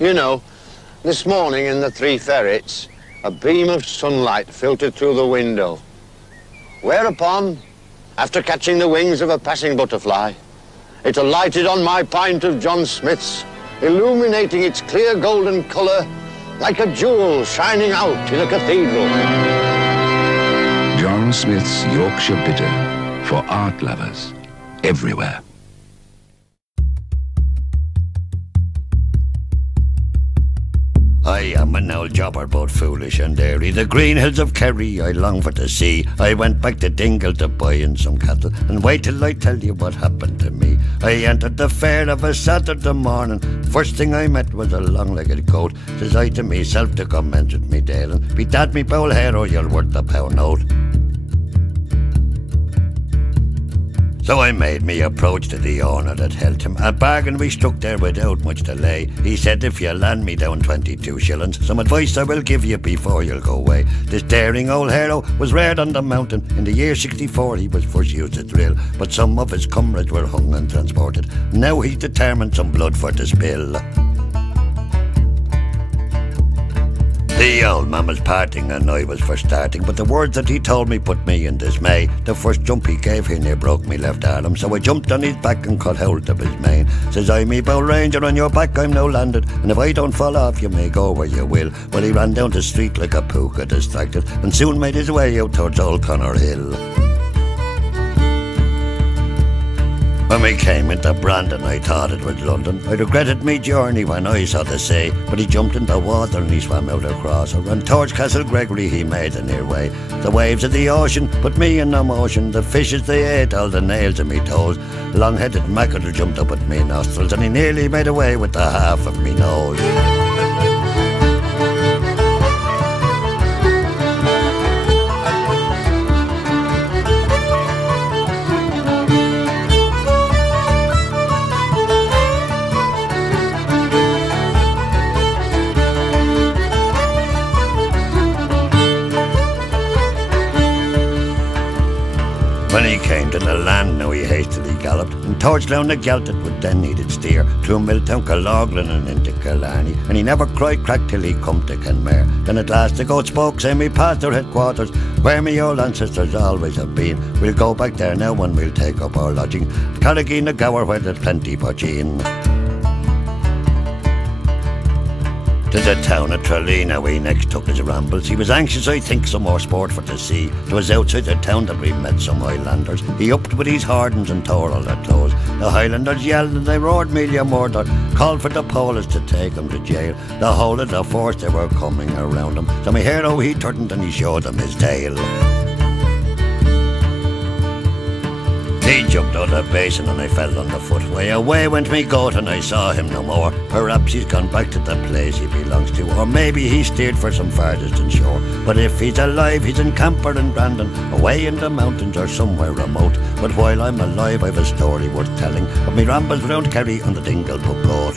You know, this morning in the Three Ferrets, a beam of sunlight filtered through the window. Whereupon, after catching the wings of a passing butterfly, it alighted on my pint of John Smith's, illuminating its clear golden colour like a jewel shining out in a cathedral. John Smith's Yorkshire Bitter, for art lovers everywhere. I am an old jobber, both foolish and airy. The green hills of Kerry I long for to see. I went back to Dingle to buy in some cattle, and wait till I tell you what happened to me. I entered the fair of a Saturday morning. First thing I met was a long-legged goat. Says I to myself to commence with me Dalen, be that me bowl hair or you're worth a pound note. So I made me approach to the owner that held him. A bargain we struck there without much delay. He said if you land me down 22 shillings, some advice I will give you before you'll go away. This daring old hero was reared on the mountain. In the year 64 he was first used to drill, but some of his comrades were hung and transported. Now he's determined some blood for to spill. The old man was parting and I was for starting, but the words that he told me put me in dismay. The first jump he gave he near broke me left arm, so I jumped on his back and caught hold of his mane. Says I, me bow ranger, on your back I'm now landed, and if I don't fall off you may go where you will. Well, he ran down the street like a puka distracted, and soon made his way out towards Old Connor Hill. When we came into Brandon I thought it was London. I regretted me journey when I saw the sea, but he jumped in the water and he swam out across her, and towards Castle Gregory he made a near way. The waves of the ocean put me in emotion, the fishes they ate all the nails of me toes. Long-headed mackerel jumped up at me nostrils, and he nearly made away with the half of me nose. When he came to the land, now he hastily galloped, and towards down the Geltet would then he did steer, through Milltown, Cloughlin and into Killarney, and he never cried crack till he come to Kenmare. Then at last the goat spoke, saying we passed their headquarters, where me old ancestors always have been. We'll go back there now and we'll take up our lodging, Carrageen Gower, where there's plenty poaching. To the town of Trelina we next took his rambles. He was anxious, I think, some more sport for to see. 'Twas outside the town that we met some Highlanders. He upped with his hardens and tore all their clothes. The Highlanders yelled and they roared Melia murder, called for the police to take him to jail. The whole of the force they were coming around him, so my hero he turned and he showed them his tail. He jumped out of the basin and I fell on the footway. Away went me goat and I saw him no more. Perhaps he's gone back to the place he belongs to, or maybe he steered for some far distant shore. But if he's alive, he's in Camper and Brandon, away in the mountains or somewhere remote. But while I'm alive, I've a story worth telling of me rambles round Kerry on the Dingle Pub goat.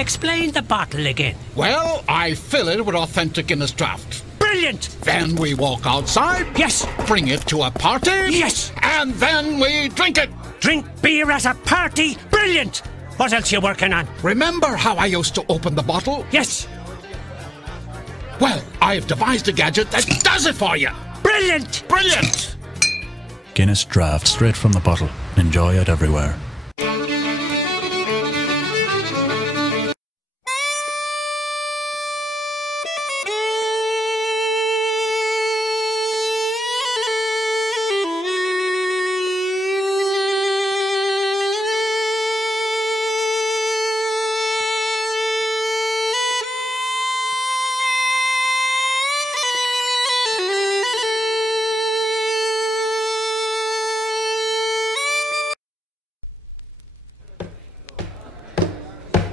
Explain the bottle again. Well, I fill it with authentic Guinness draft. Brilliant! Then we walk outside. Yes. Bring it to a party. Yes. And then we drink it. Drink beer at a party? Brilliant! What else you working on? Remember how I used to open the bottle? Yes. Well, I've devised a gadget that does it for you. Brilliant! Brilliant! Guinness draft straight from the bottle. Enjoy it everywhere.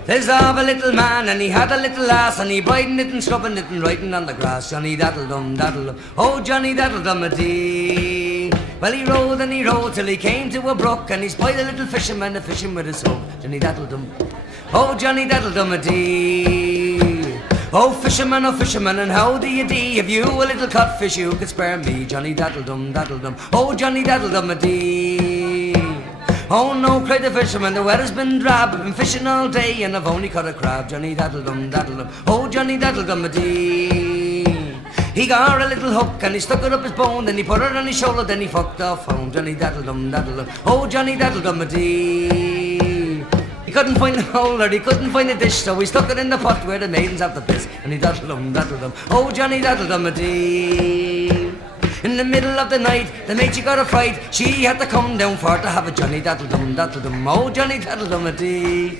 There's of a little man and he had a little lass and he briding it and scrubbing it and writing on the grass. Johnny daddle-dum, daddle-dum, oh Johnny daddle-dum-a-dee. Well, he rode till he came to a brook and he spied a little fisherman a-fishing with his hook. Johnny daddle-dum, oh Johnny daddle-dum-a-dee. Oh fisherman, and how do you dee? If you a little codfish you could spare me. Johnny daddle-dum, daddle-dum, oh Johnny daddle-dum-a-dee. Oh no, cried the fisherman, the weather's been drab. I've been fishing all day and I've only caught a crab. Johnny daddle-dum, daddle-dum, oh Johnny daddle-dum-a-dee. He got a little hook and he stuck it up his bone. Then he put it on his shoulder, then he fucked off home. Johnny daddle-dum, daddle-dum, oh Johnny daddle-dum-a-dee. He couldn't find a hole or he couldn't find a dish, so he stuck it in the pot where the maidens have the piss. And he daddle-dum, daddle-dum, oh Johnny daddle-dum-a-dee. In the middle of the night, the mate she got a fright. She had to come down for to have a Johnny daddle-dum, daddle-dum, oh Johnny daddle-dum-a-dee.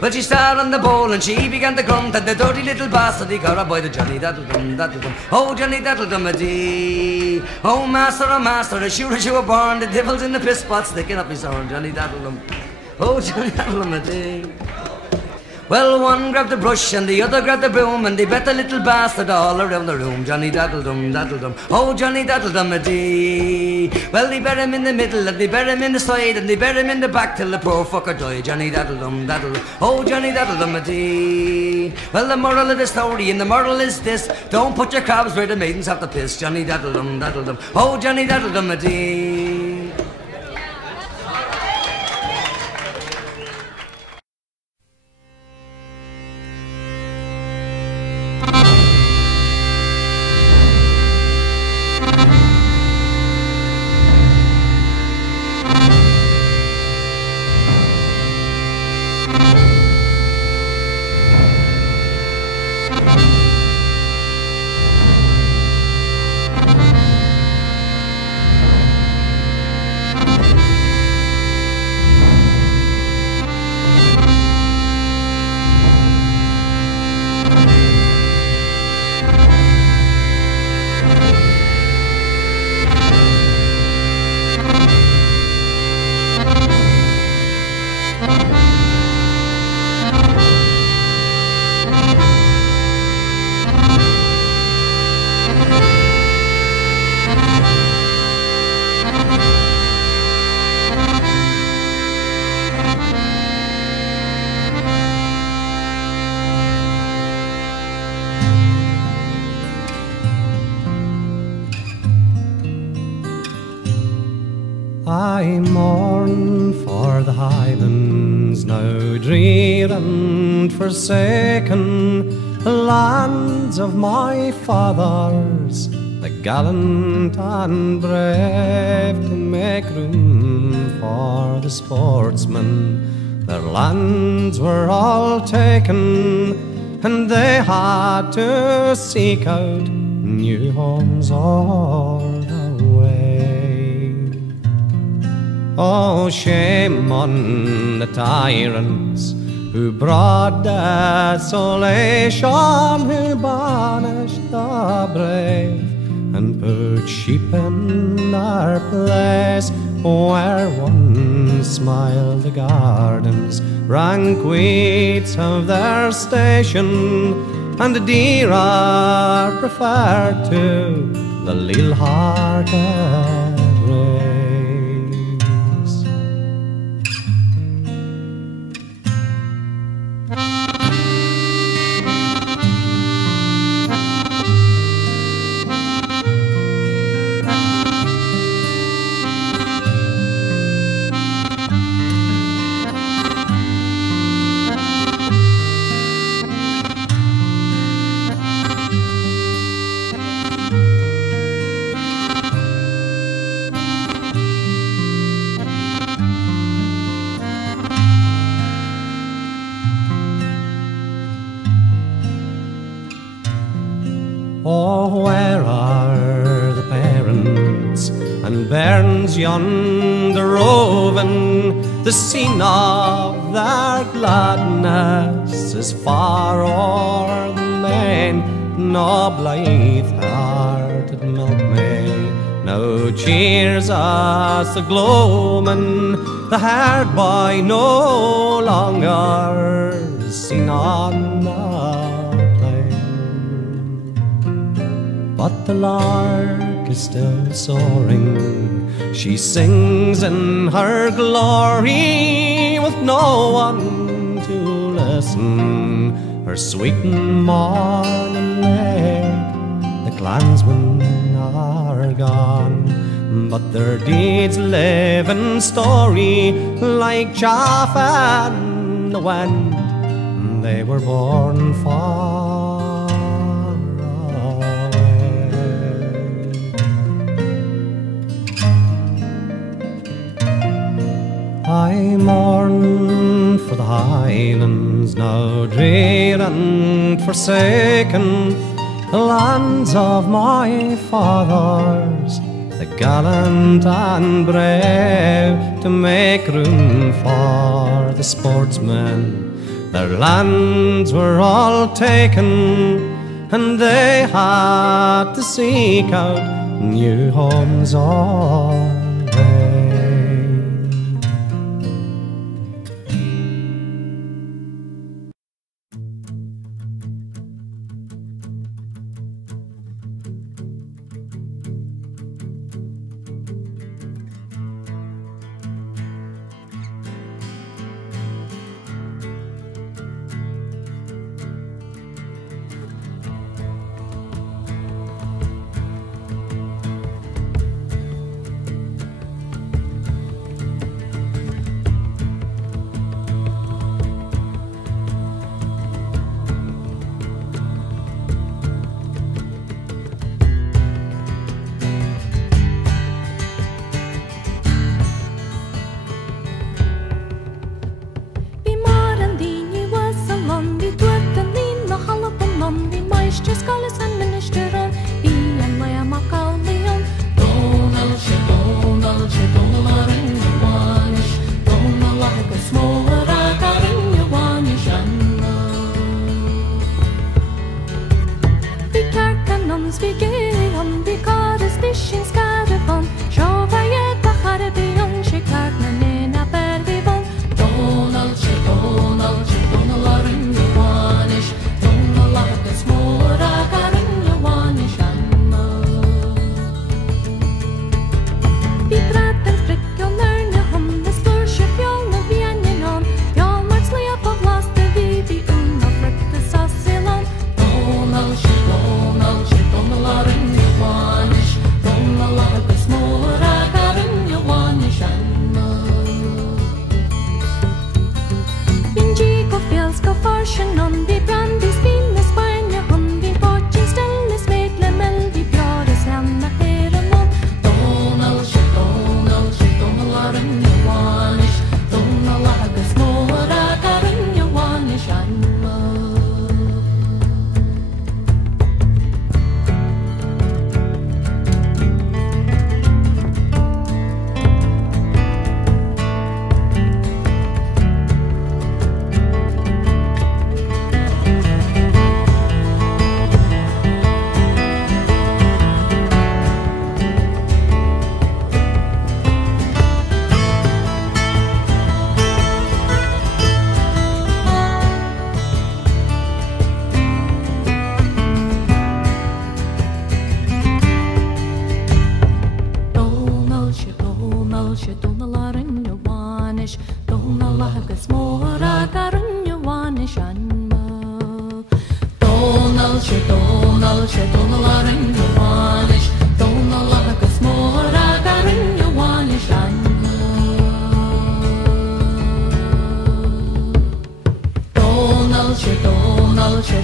Well, she started on the bowl and she began to grunt, and the dirty little bastard he got her by the Johnny daddle-dum, daddle-dum, oh Johnny daddle-dum-a-dee. Oh master, as sure as you were born, the devil's in the piss pot sticking up his horn. Johnny daddle-dum, oh Johnny daddle-dum-a-dee. Well, one grabbed the brush and the other grabbed the broom, and they bet the little bastard all around the room. Johnny daddle-dum, daddle-dum, oh Johnny daddle-dum-a-dee. Well, they bury him in the middle and they bury him in the side and they bury him in the back till the poor fucker died. Johnny daddle-dum, daddle-dum, oh Johnny daddle-dum-a-dee. Well, the moral of the story and the moral is this: don't put your crabs where the maidens have to piss. Johnny daddle-dum, daddle-dum, oh Johnny daddle-dum-a-dee. I mourn for the Highlands, now drear and forsaken, the lands of my fathers, the gallant and brave, to make room for the sportsmen. Their lands were all taken, and they had to seek out new homes all the way. Oh, shame on the tyrants who brought desolation, who banished the brave and put sheep in their place, where once smiled the gardens, rank weeds of their station, and the deer are preferred to the little-hearted race. Oh, where are the parents and bairns yonder roving? The scene of their gladness is far o'er the main. No blithe-hearted milkmaid now cheers us the gloaming, the hard boy no longer is seen on the but the lark is still soaring. She sings in her glory with no one to listen. Her sweet morning lay, the clansmen are gone, but their deeds live in story like chaff in the wind. They were born for I mourn for the Highlands, now drear and forsaken, the lands of my fathers, the gallant and brave, to make room for the sportsmen. Their lands were all taken, and they had to seek out new homes all the way. Donal arin Yawanish, Donal agus Mora garin Yawanish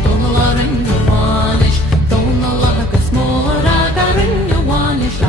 Donal arin Yawanish, Donal agus Mora garin Yawanish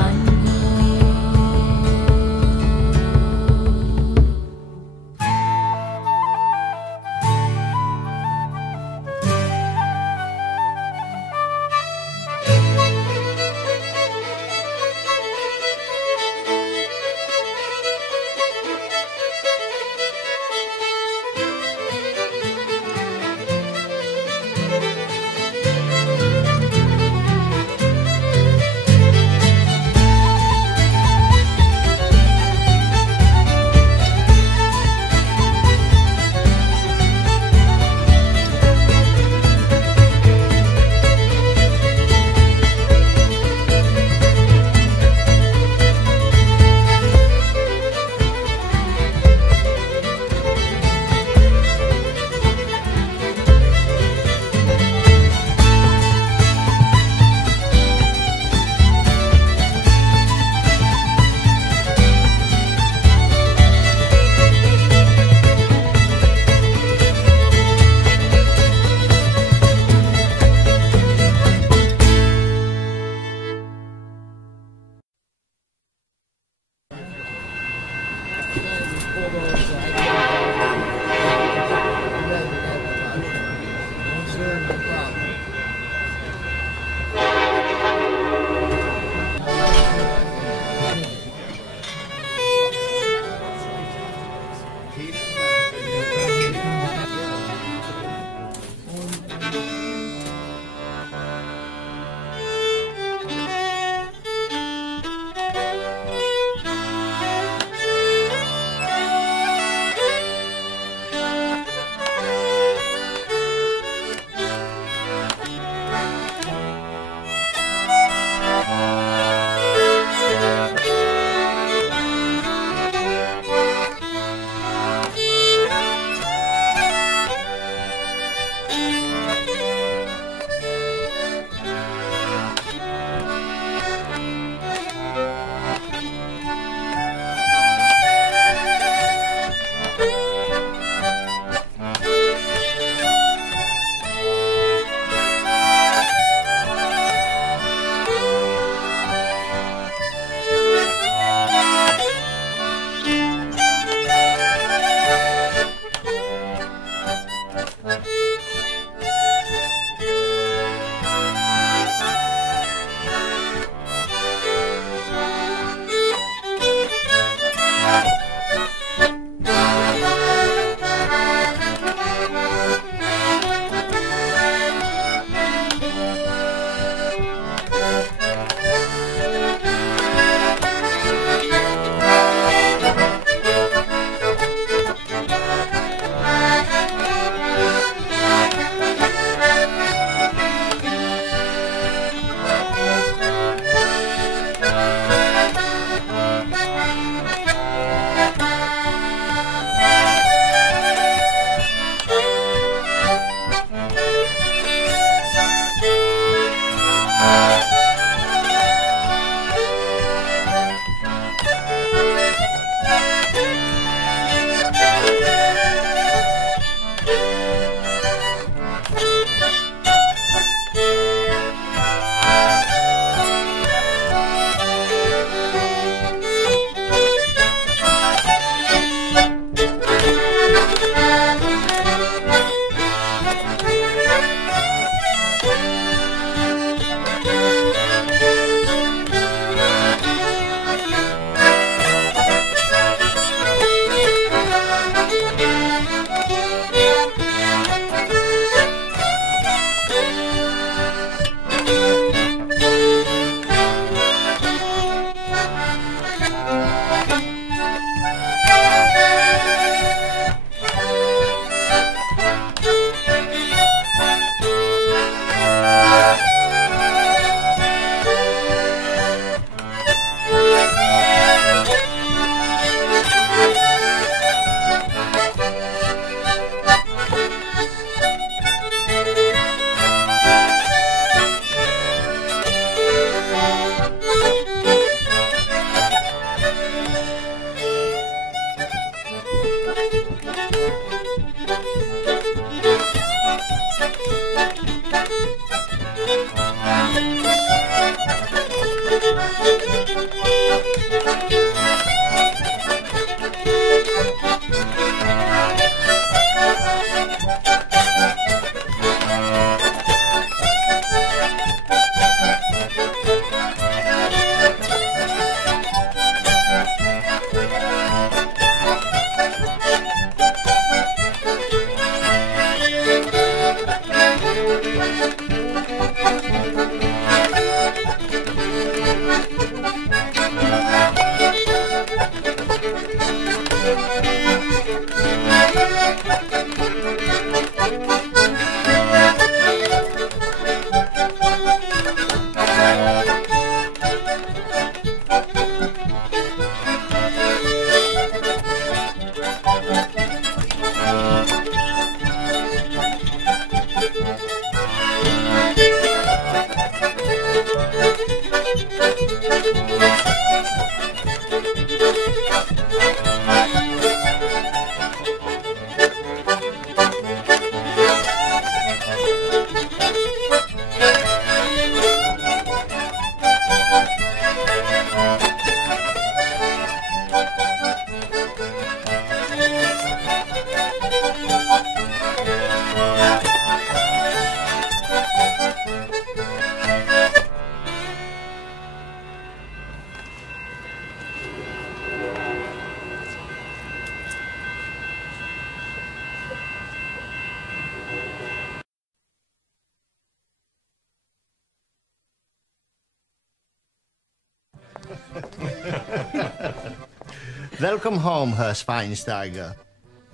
Welcome home, Herr Schweinsteiger.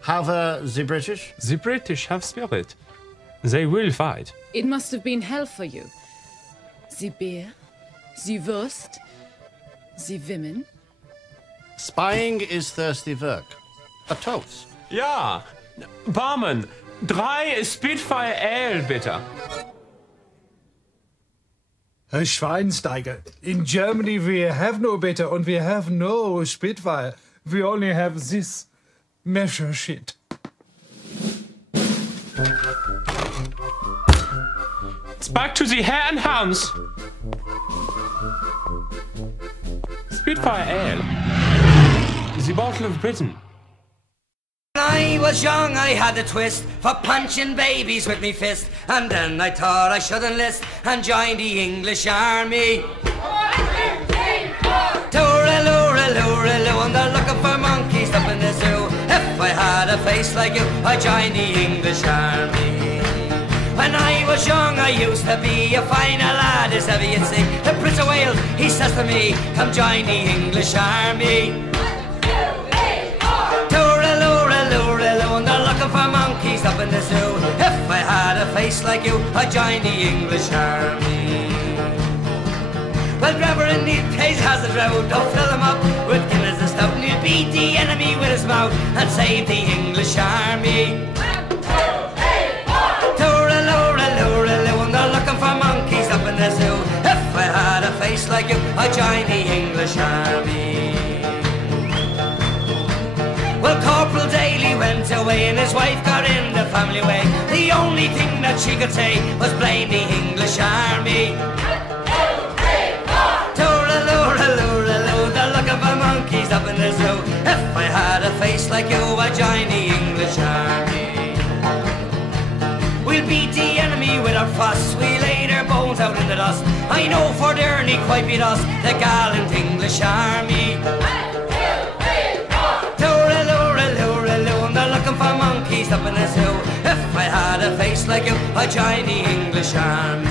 Have the British? The British have spirit. They will fight. It must have been hell for you. The beer, the Wurst, the women. Spying is thirsty work. A toast. Ja. Barman, 3 Spitfire Ale, bitte. Herr Schweinsteiger, in Germany we have no bitter and we have no Spitfire. We only have this measure shit. It's back to the Herr and Hans. Spitfire Ale. The bottle of Britain. When I was young I had a twist for punching babies with me fist, and then I thought I should enlist and join the English army. Tooraloo, and they're looking for monkeys up in the zoo. If I had a face like you, I'd join the English army. When I was young I used to be a finer lad as ever you'd see. The Prince of Wales, he says to me, come join the English army. And they're looking for monkeys up in the zoo. If I had a face like you, I'd join the English army. Well, Reverend Neil Page has the drought. Don't fill him up with Guinness and stout, and he'll beat the enemy with his mouth and save the English army. 1, 2, 3, 4. Tooraloo, and they're looking for monkeys up in the zoo. If I had a face like you, I'd join the English army. Well, Corporal Daly went away and his wife got in the family way. The only thing that she could say was blame the English army. 1, 2, 3, 4. Tooraloo, they're looking for monkeys up in the zoo. If I had a face like you, I'd join the English army. We'll beat the enemy with our fuss, we lay their bones out in the dust. I know for they're quite beat us, the gallant English army. 1, 2, 3, 4. Tooraloo, and they're looking for monkeys up in the zoo. If I had a face like you, I'd join the English army.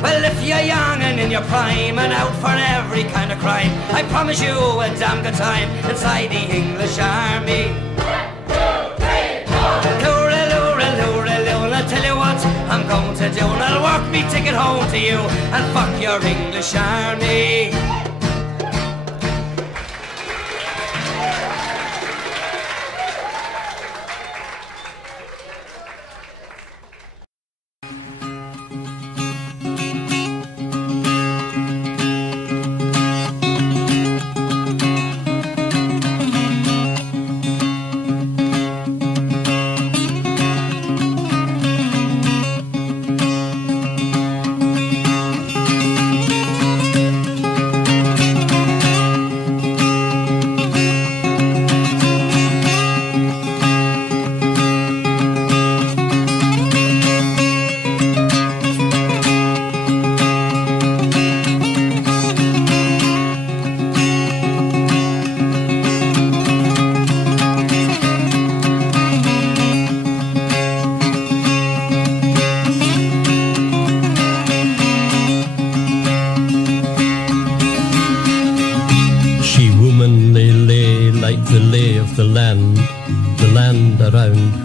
Well, if you're young and in your prime and out for every kind of crime, I promise you a damn good time inside the English army. 1, 2, 3, 4. Tooraloo, and I'll tell you what I'm going to do, and I'll work me ticket home to you and fuck your English army.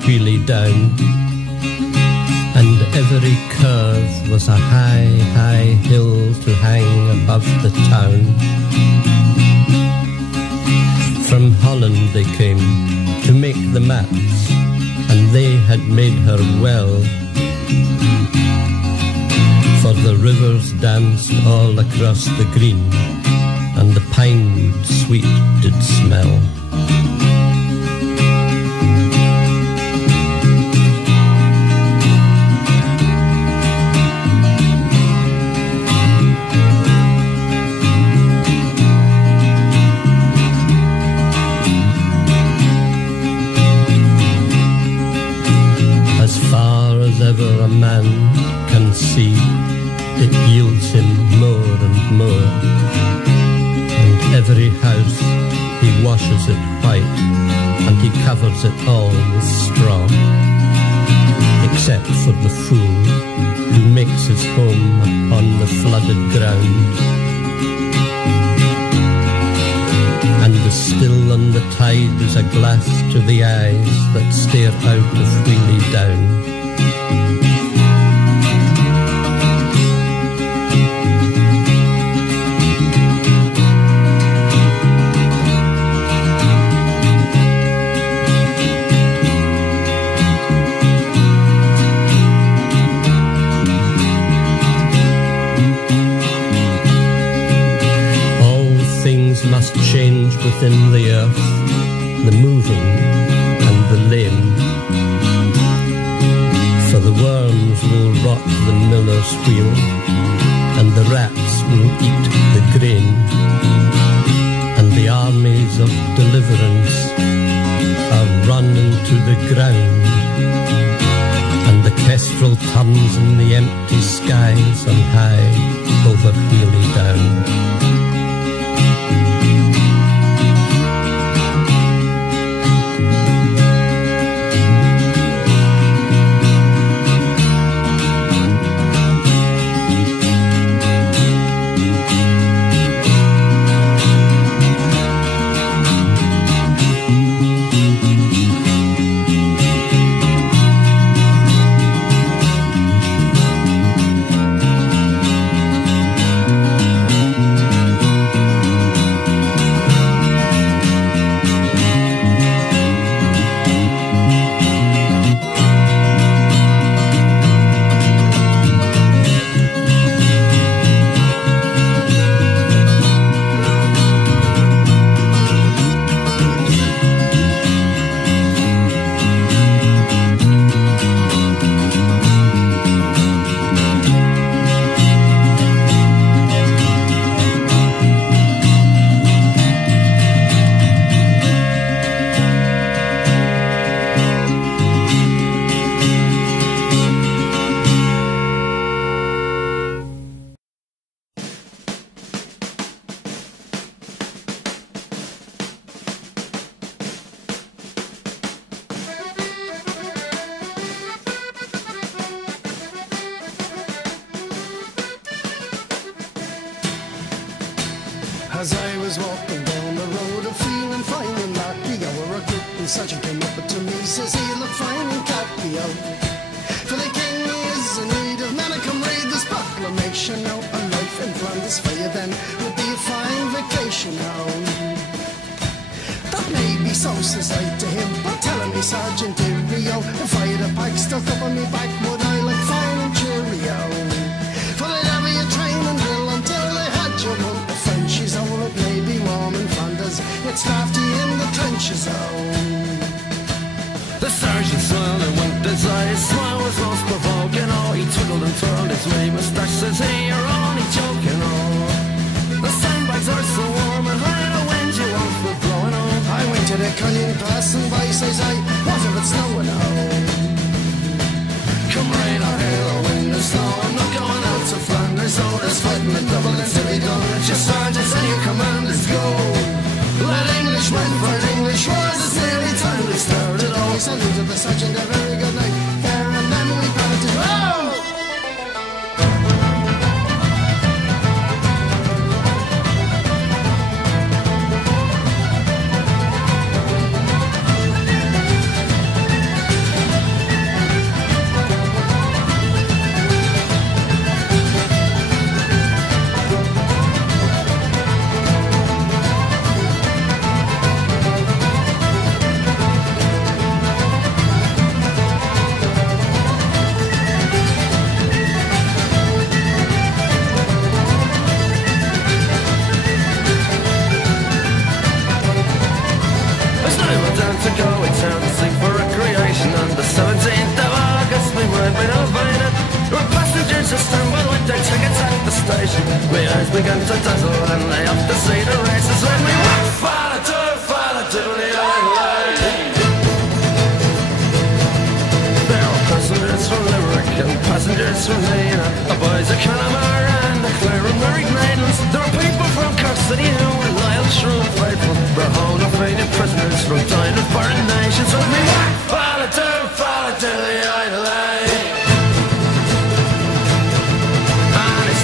wheelie down, and every curve was a high, high hill to hang above the town. From Holland they came to make the maps, and they had made her well, for the rivers danced all across the green, and the pine wood sweet did smell. As far as ever a man can see, it yields him more and more, and every house he washes it white, and he covers it all with straw, except for the fool who makes his home upon the flooded ground. And the still on the tide is a glass to the eyes that stare out of Wheelie Down. Must change within the earth, the moving and the lame, for the worms will rot the miller's wheel, and the rats will eat the grain, and the armies of deliverance are run into the ground, and the kestrel turns in the empty skies on high over Wheelie Down. As I was walking down the road, feeling fine and lucky, our recruiting sergeant came up to me, says he look fine in khaki. For the king is in need of men, I come read this proclamation now. A life in Flanders for you then would be a fine vacation now. That may be so, says I to him, but telling me Sergeant Rio, if I had a pack stuck up on me back, would I look fine and cheerio? For they'd have you train and drill until they had you one. The Frenchies, oh, it may be warm in Flanders, it's drafty in the trenches, oh. The sergeant smiled and winked his eyes, his smile was most provoking, oh. He twirled and twirled his wee moustache, says, hey, you're only joking, oh. The sandbags are so warm and high, the wind you won't be blowing, oh. I went to the cunning passing by, says I, what if it's snowing, oh. Come rain or hail or wind or snow, I'm not going out to Flanders, oh. There's fighting and double and silly done, just sergeants and your commanders go. Let Englishmen fight English wars, it's nearly time we started, oh. We saluted the sergeant, a very good night, there and then we parted, oh! began to dazzle, and they off to see the races when we went follow to the island. There were passengers from Limerick and passengers from Lena, the boys of Connemara and the Clare and married maidens. There were people from Cork City who were loyal, true and faithful. Brown and faded prisoners from dying of foreign nations. When we went follow to the island.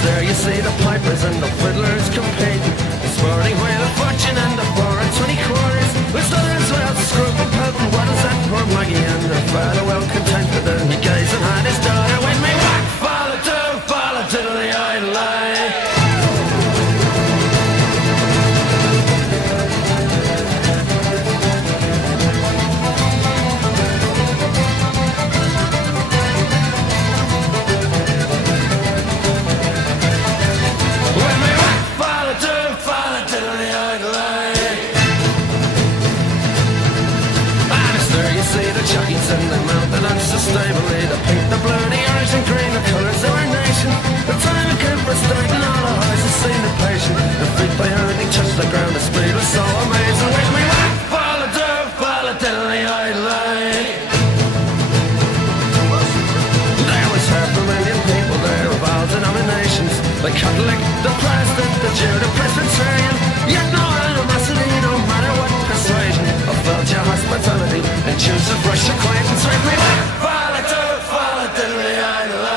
There you see the pipers and the fiddlers competing, the sporting wheel of fortune and the 4 and 20 quarters. With others well screw and pelting, what is that poor Maggie? And their father well contented, and he gazed and had his daughter. When we whack, follow to the island. And the mountain unsustainably, the pink, the blue, the orange and green, the colours of our nation. The time it came for starting, all the horses seemed impatient. The feet they hardly touched the ground, the speed was so amazing. When we went follow to the island. There was 500,000 people there of all denominations, the Catholic, the Protestant, the Jew, the Presbyterian. Yet no animosity, no matter what persuasion. I felt your hospitality and choose a fresh acquaintance. When we went follow to the island.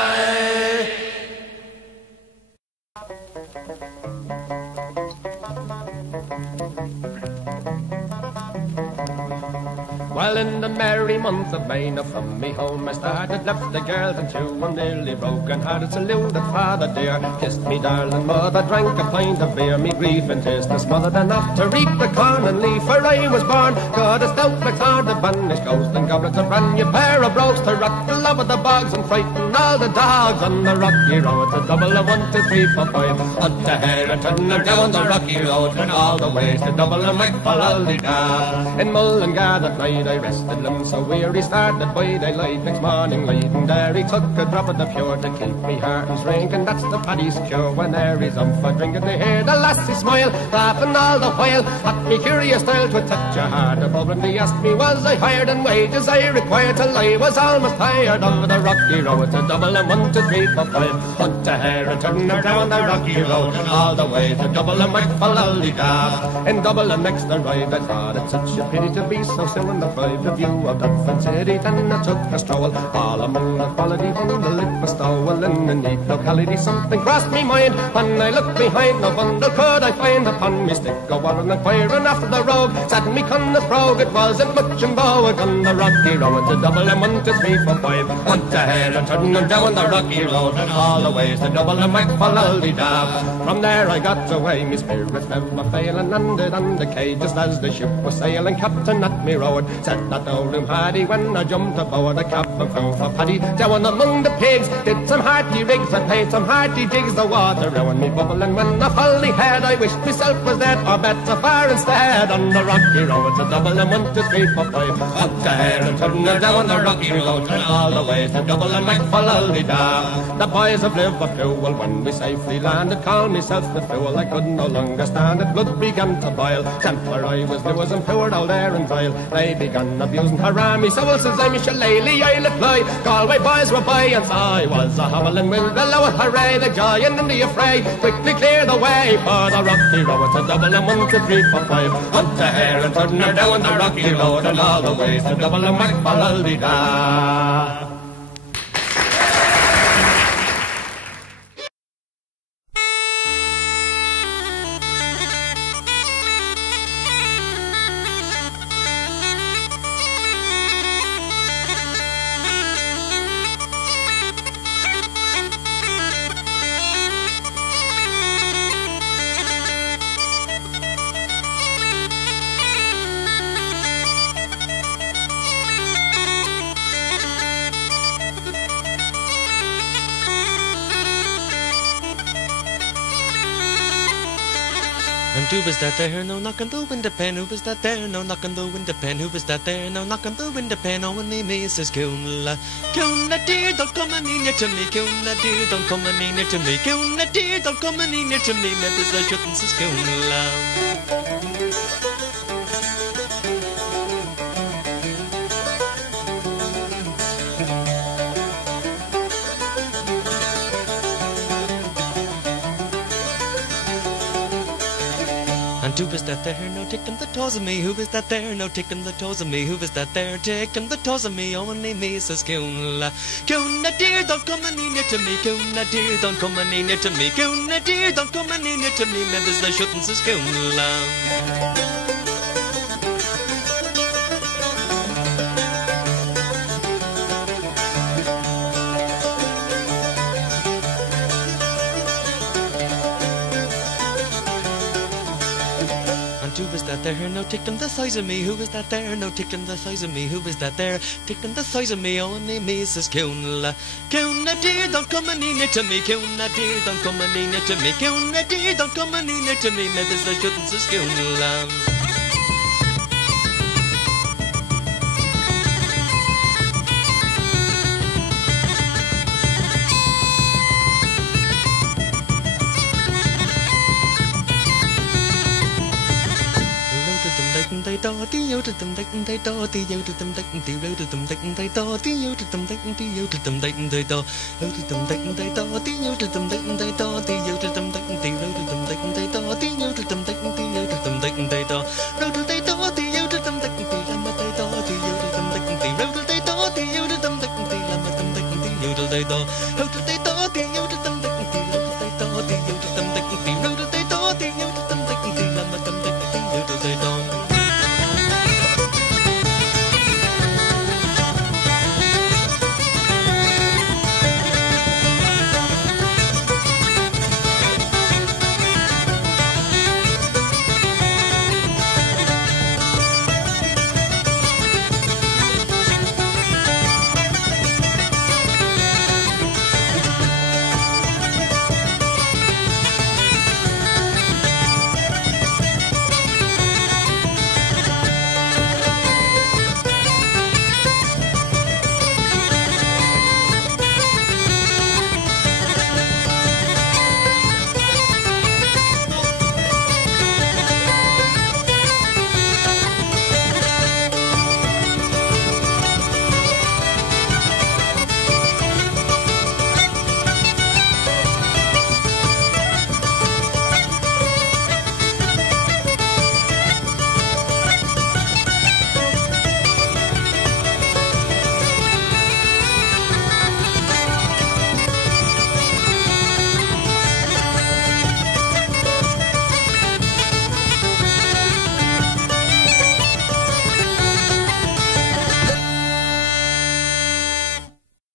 Well, in the merry month of May, now from me home I started, left the girls and two, I'm nearly broken hearted, saluted father dear, kissed me darling mother, drank a pint of beer, me grief and tears to smothered enough to reap the corn and leaf where I was born. Got a stout McLeod, the banished ghost and goblets, a brand new pair of brogues to rock the love of the bogs and frighten all the dogs on the rocky road. It's a double of 1, 2, 3, 4, 5, up to Herriton and down the rocky road and all the way to double and McFallaldy. In Mullingar that night I rested limbs so weary, started by daylight next morning late, and there he took a drop of the pure to keep me heart and drink, and that's the paddy's cure. When there he's up for drinking, they hear the lassie smile, laughing all the while at me curious style to touch a heart above, and he asked me was I hired and wages I required till I was almost tired of the rocky road to double and 1, 2, 3, 4, 5, hunt to Herriton and down the rocky road and all the way to double and McFallaldy. In double and next the ride I thought it such a pity to be so still in the five of you of Dublin City. Then I took a stroll all among the quality bundle it was stowel in a neat locality. Something crossed me mind when I looked behind, no bundle could I find upon me stick a warren and firing after the rogue. Said me cunning brogue, it wasn't much in Bowick on the rocky road to double and 1, 2, 3, 4, 5, hunt to Herriton and down the rocky road and all the way to double and McFallaldy. From there I got away, me spirits never failing, landed on the quay just as the ship was sailing. Captain at me road said that old room Paddy when I jumped aboard the cabin crew for Paddy. Down among the pigs, did some hearty rigs, I played some hearty jigs, the water round me bubbling when I fully had. I wished myself was dead or better far instead. On the rocky road to double and 1, 2, 3, 4, 5, up to Herriton and down the rocky road and all the way to double and McFallaldy. The boys of Liverpool, when we safely landed, called myself the fool. I could no longer stand it, blood began to boil. Temper I was new as and poor old Aaron Vile. They began abusing haram me, so says I'm shillelagh I'll apply. Galway boys were by and I was a howling with the lower hooray, the joy and in the affray. Quickly clear the way for the rocky road to double and 1, 2, 3, 4, 5, hunt to Herriton or down the rocky road and all the way to double and McFallaldy. And who was that there? No knocking the window pane. Who was that there? No knocking the window pane. Who was that there? No knocking the window pane. Oh, and me says, Cunla, Cunla dear, don't come any near to me. Cunla dear, don't come any near to me. Cunla dear, don't come any near to me. Maybe I shouldn't, says Cunla. And who was that there? No taking the toes of me. Who was that there? No taking the toes of me. Who was that there? Taking the toes of me. Only me says Cunla. Cunla dear, don't come any near to me. Cunla dear, don't come any near to me. Cunla dear, don't come any near to me. Maybe I shouldn't, says Cunla. Who was that there? No ticking the size of me. Who was that there? No ticking the size of me. Who was that there? Ticking the size of me. Only me says Cunla. Cunla dear, don't come any near to me. Cunla dear, don't come any near to me. Cunla dear, don't come any near to me. Maybe I shouldn't, says Cunla. They do the you to them, they do the you to them, they do to them, they do the you to them, they do you to them, they do to them, they do the you to them, they do the you to them, they do to them, they do the you to them, they do to them, they do the you to them, they do the you to them, they do the you to them, they do the you to them, they do the you to them, they do how do they do the you to them, they do the you to them, they do the you to them, they do the you to them, they do the you to them.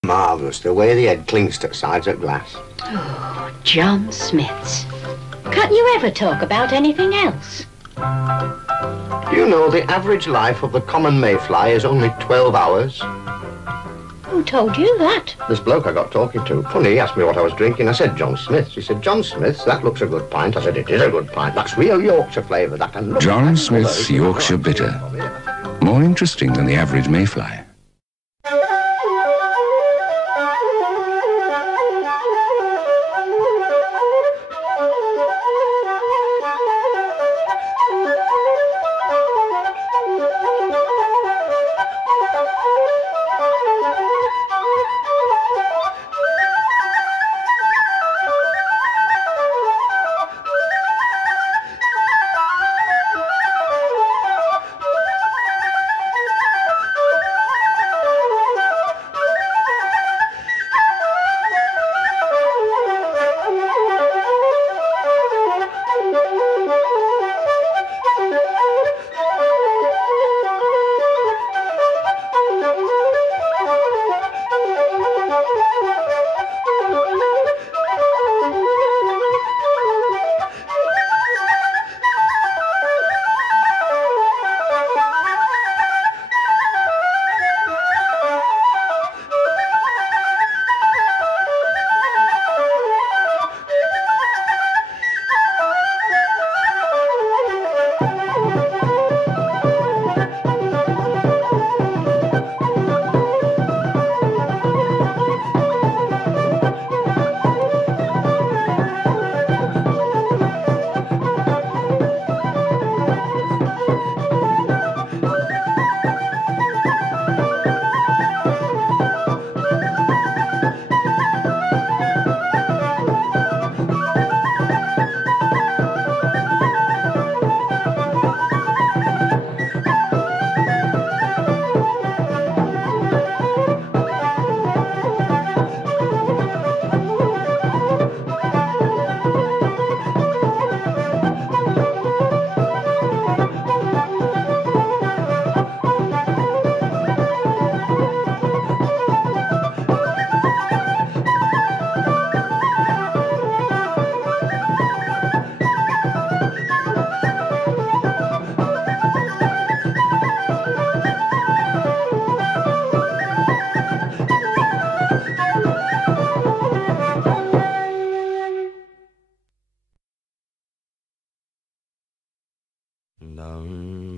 Marvellous, the way the head clings to the sides of glass. Oh, John Smith's. Can't you ever talk about anything else? You know, the average life of the common mayfly is only 12 hours. Who told you that? This bloke I got talking to. Funny, he asked me what I was drinking. I said, John Smith's. He said, John Smith's? That looks a good pint. I said, it is a good pint. That's real Yorkshire flavour. That can look John Smith's Yorkshire Bitter. More interesting than the average mayfly.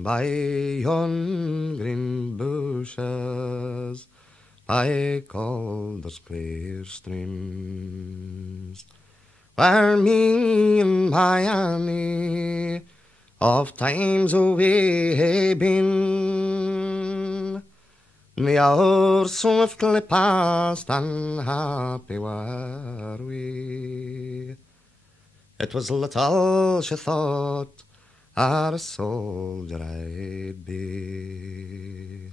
by yon green bushes, by Calder's clear streams, where me and my Annie of times we hae been, the hours swiftly passed and happy were we. It was little she thought our soldier I'd be.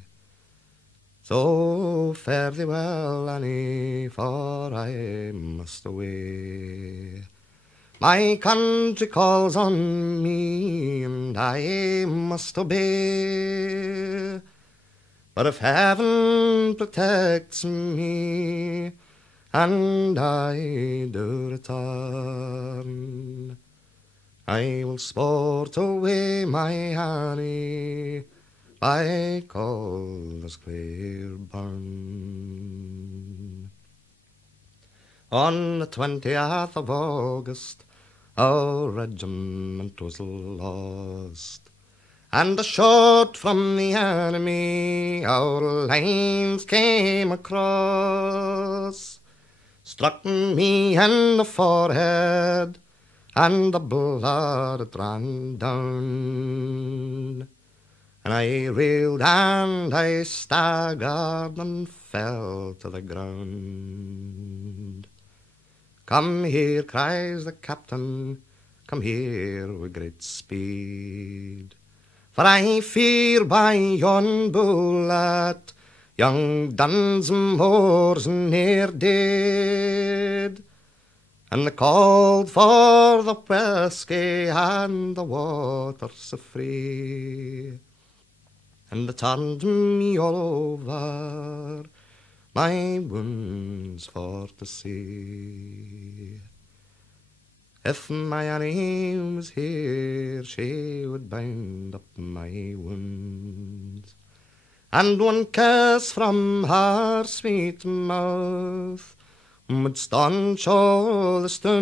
So fare thee well, Annie, for I must away. My country calls on me, and I must obey. But if heaven protects me, and I do return, I will sport away my Annie by Calder's clear burn. On the 20th of August, our regiment was lost, and a shot from the enemy our lines came across, struck me in the forehead, and the blood ran down. And I reeled and I staggered and fell to the ground. Come here, cries the captain, come here with great speed, for I fear by yon bullet young Dunsmore's near dead. And they called for the whiskey and the water so free, and they turned me all over, my wounds for to see. If my Annie was here, she would bind up my wounds, and one kiss from her sweet mouth would staunch all the stones.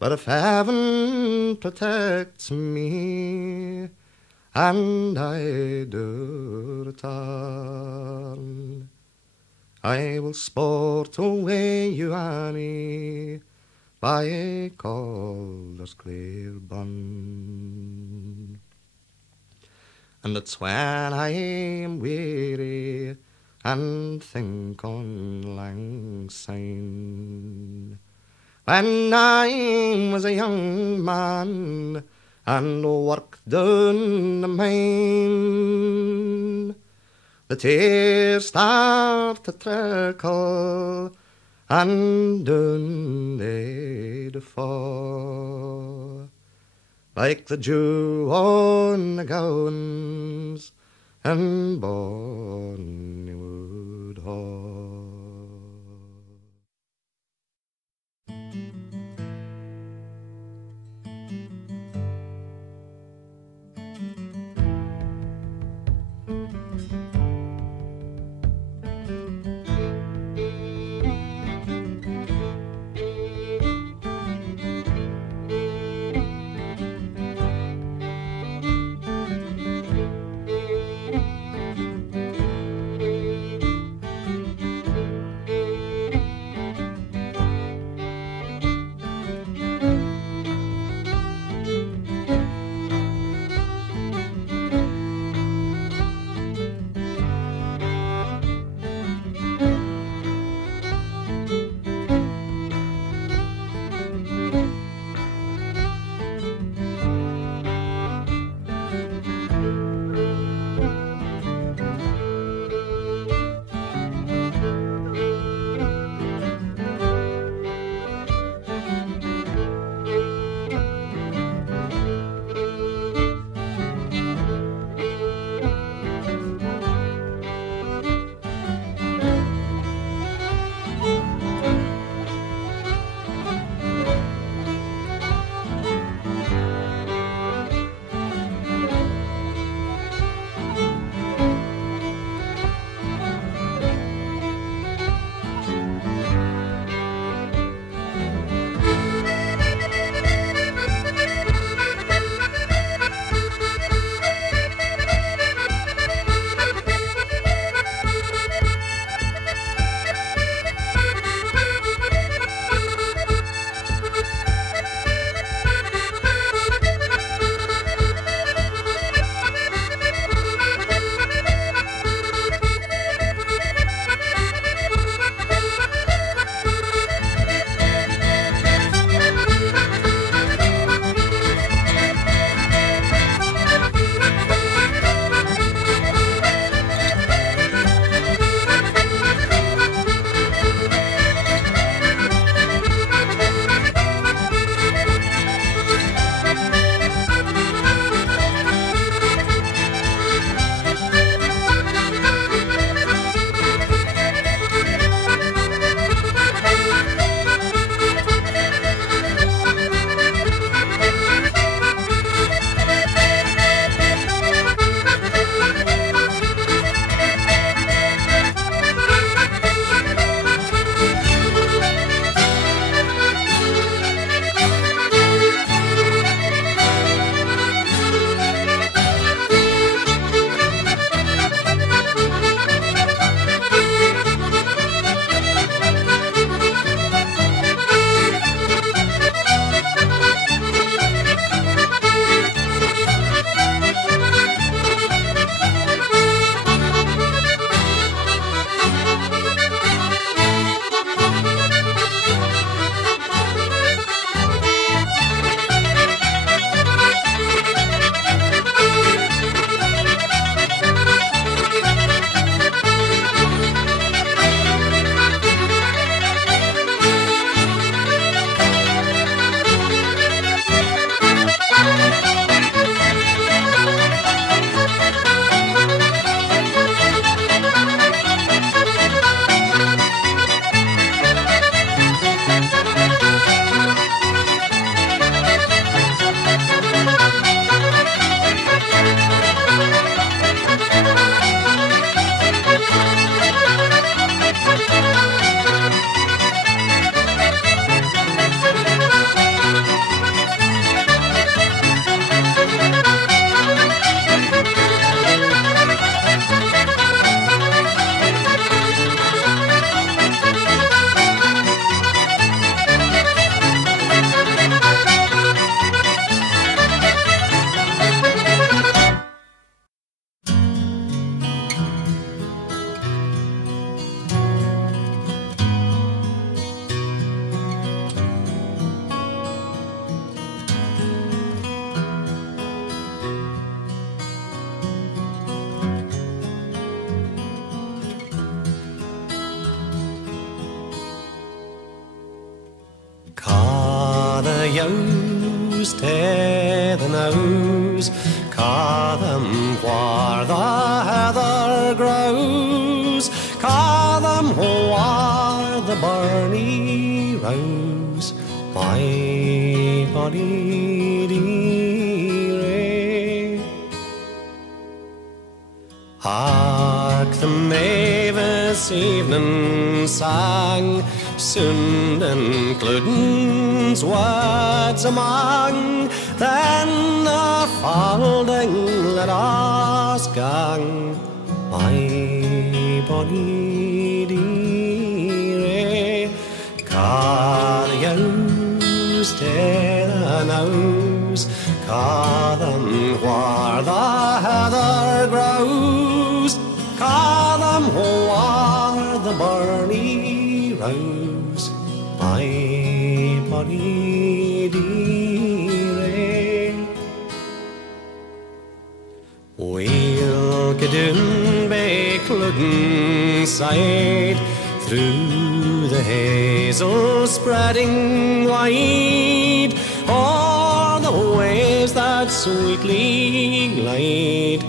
But if heaven protects me, and I do return, I will sport away you, Annie, by Calder's clear burn. And it's when I am weary and think on lang syne, when I was a young man and worked down the mine, the tears start to trickle and down they'd fall, like the dew on the gowns and Bonnywood Hall. the ewes to the nose, ca them where the heather grows, ca them where the barley rows, my bonny dearie. Hark the mavis evening sang, Sund and Cluden's words among, then a falding let us gang, my bonny dearie. Ca the ewes to the nose, ca them where the heather grows, ca them where the barley rows, my bonny dearie. We'll get in by Cluden side, through the hazel spreading wide, o'er the waves that sweetly glide,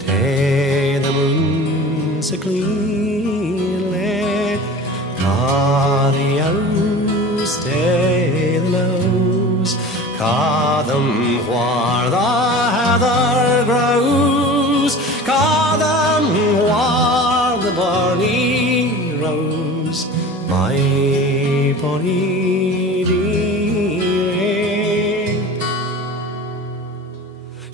to the moon so clearly, ca the ewes to the nose, ca them where the heather grows, ca them where the barley rows, my bonny dearie.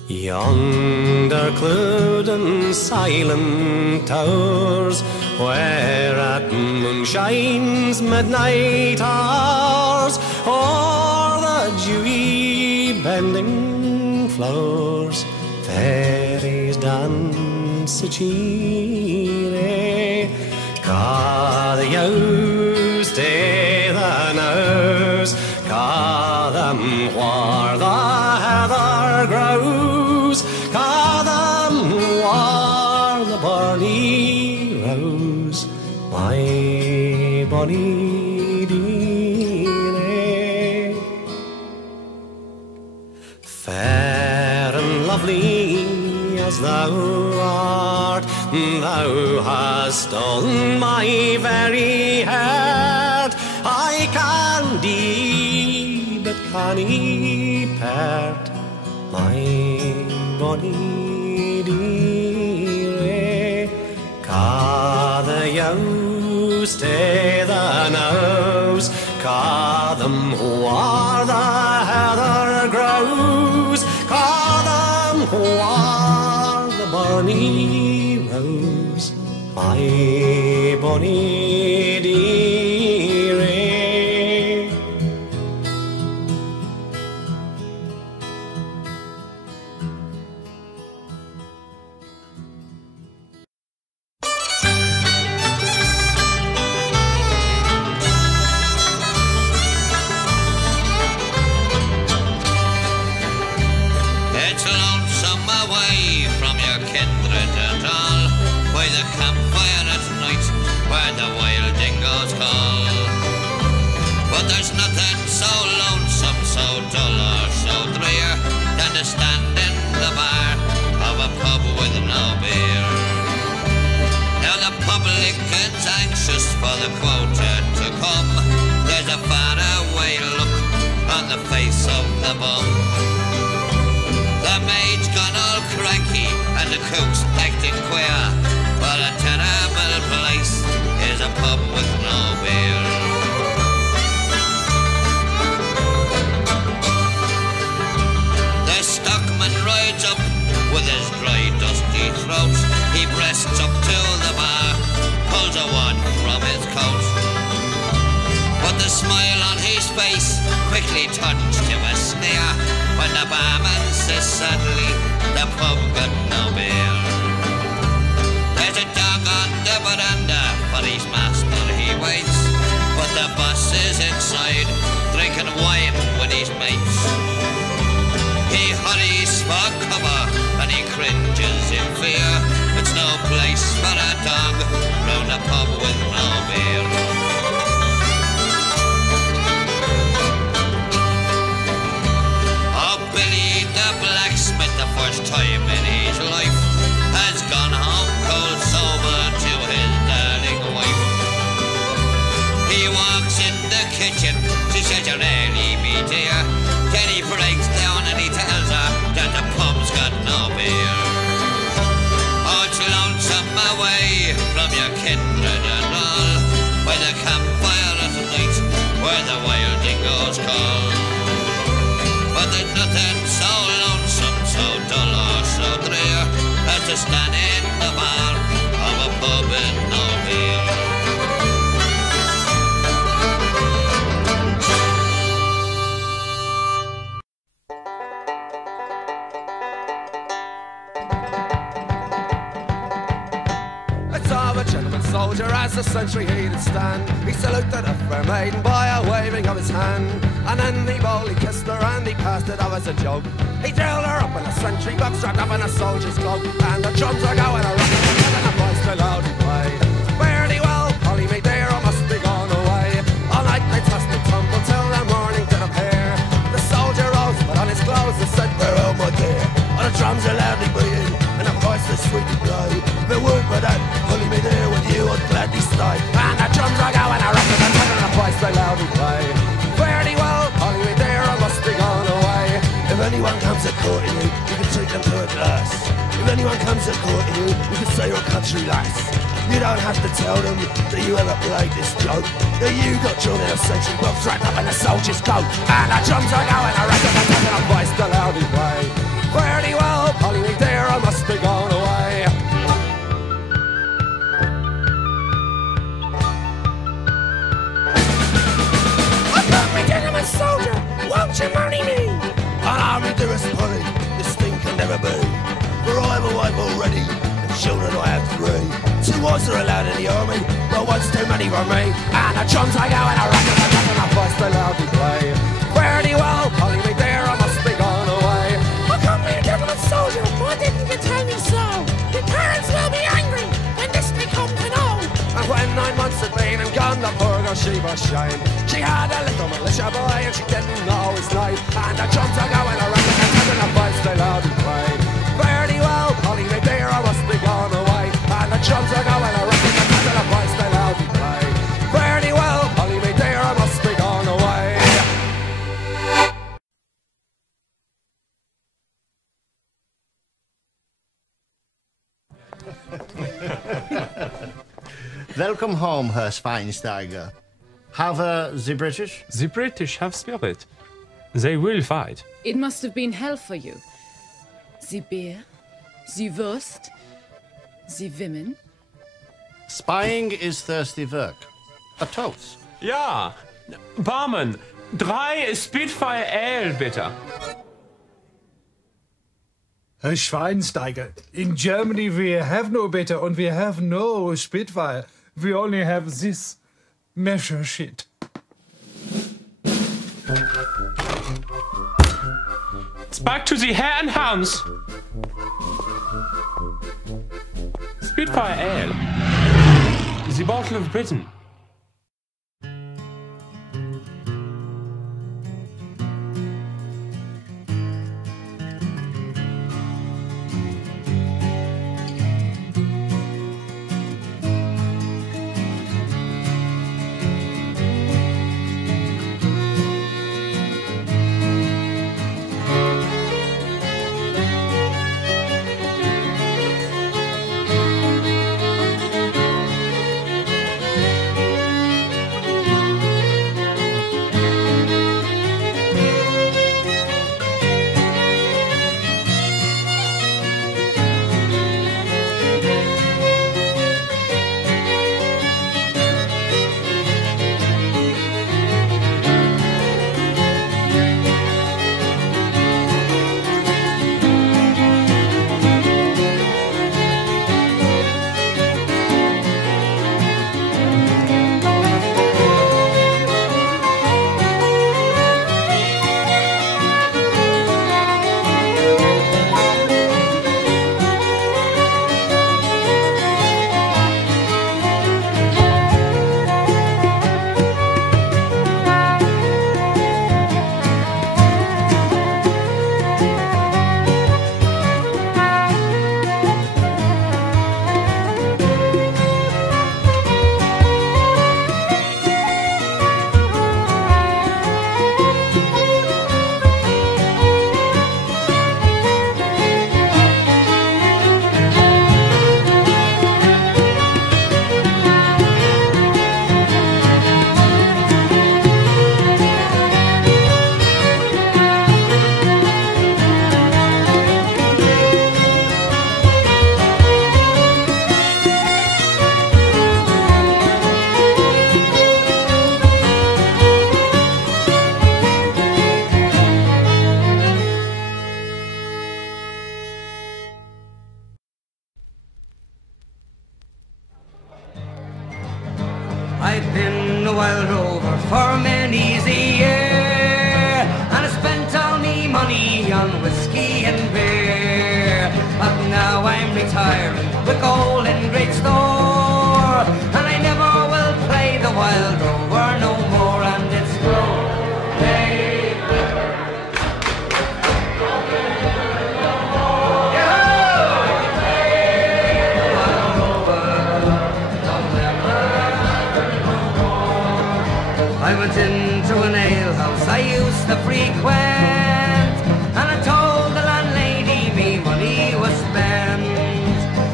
Yonder Cluden silent towers, where at moonshine's midnight hours, o'er the dewy bending flowers, fairies dance a cheery, ca the ewes to the nose, ca them where the heather grows, ca them where the barley rows, my bonny dearie. Fair and lovely as thou art, thou hast stolen my very heart. I can thee, but canny part, my bonny dearie. Ca the ewes to the nose, ca them where the heather grows, ca them where the barley rows, my bonny dearie. It's lonesome away from your kindred and all, by the campfire at night where the wild dingoes call. But there's nothing so lonesome, so dull or so drear than to stand in the bar of a pub with no beer. Now the publican's anxious for the quota to come. There's a faraway look on the face of the bum. The maid's gone all cranky and the cook's acting queer, but a terrible place is a pub with no beer. The stockman rides up with his dry, dusty throat. He breasts up to the bar, pulls a wad from his coat. But the smile on his face quickly turns to a sneer when the barman says suddenly the pub got no beer. There's a dog on the veranda for his master he waits, but the boss is inside drinking wine with his mates. He hurries for cover and he cringes in fear. It's no place for a dog round a pub with no beer. goes cold. But there's nothing so lonesome, so dull or so drear as to stand in the bar of a pub in O'Neill. Soldier as the sentry he did stand. He saluted a fair maiden by a waving of his hand, and then he boldly kissed her and he passed it off as a joke. He drilled her up in a sentry box wrapped up in a soldier's cloak, and the drums are going a rocking and the voice still loudly played. Fare thee well, Polly me dear, I must be gone away. All night they tossed and tumbled till the morning did appear. The soldier rose, but on his clothes he said, "Farewell, my dear." And the drums are loudly beating, and the voice is sweetly blow. If it weren't for that, Polly me dear, with you I'd gladly stay. And the drums are going a rocking and the voice they loudly play. Fare thee well, Polly me dear, I must be gone away. If anyone comes a courting you, you can take them to a glass. If anyone comes a courting you, you can say you're a country lass. You don't have to tell them that you ever played this joke, that you got drawn in a sentry box wrapped up in a soldier's coat. And the drums are going a rocking and the voice they loudly play. Fare thee well, Polly me dear, I must be gone away. Gentleman soldier, won't you marry me? Allow me, dearest Polly, this thing can never be. For I have a wife already, and children I have 3. 2 wives are allowed in the army, but one's too many for me. And the drums I go and I rock and my voice they loudly play. Fare thee well, Polly me dear, I must be gone away. Oh, come here, gentleman soldier, why didn't you tell me so? Your parents will be angry when this they come to know. And when 9 months had been and gone, the poor girl she was shamed. She had a little militia boy and she didn't know his name. And the drums are going around and the voice they loudly played. Fare thee well, Polly me dear, I must be gone away. And the drums are going around and the voice they loudly played. Fare thee well, Polly me dear, I must be gone away. Welcome home, Herr Schweinsteiger. Have the British? The British have spirit. They will fight. It must have been hell for you. The beer, the Wurst, the women. Spying is thirsty work. A toast. Ja, Barman, 3 Spitfire Ale, bitte. Herr Schweinsteiger, in Germany we have no better and we have no Spitfire. We only have this measure shit. It's back to the Herr and Hans. Spitfire Ale. The bottle of Britain. tyrant with gold in great store. And I never will play the wild rover no more, and it's no day never. I went into an alehouse I used to frequent, and I told the landlady me money was spent.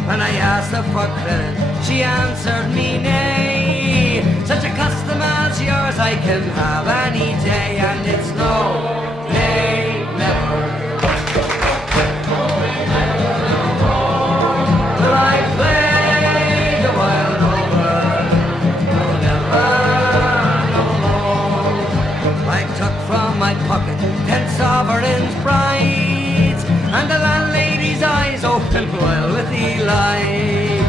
When I asked her for credit, she answered me nay. Such a custom as yours I can have any day, and it's no, nay, never. Will I play the wild rover? No, never, no more. I took from my pocket 10 sovereigns bright, and the landlady's eyes opened wide with delight.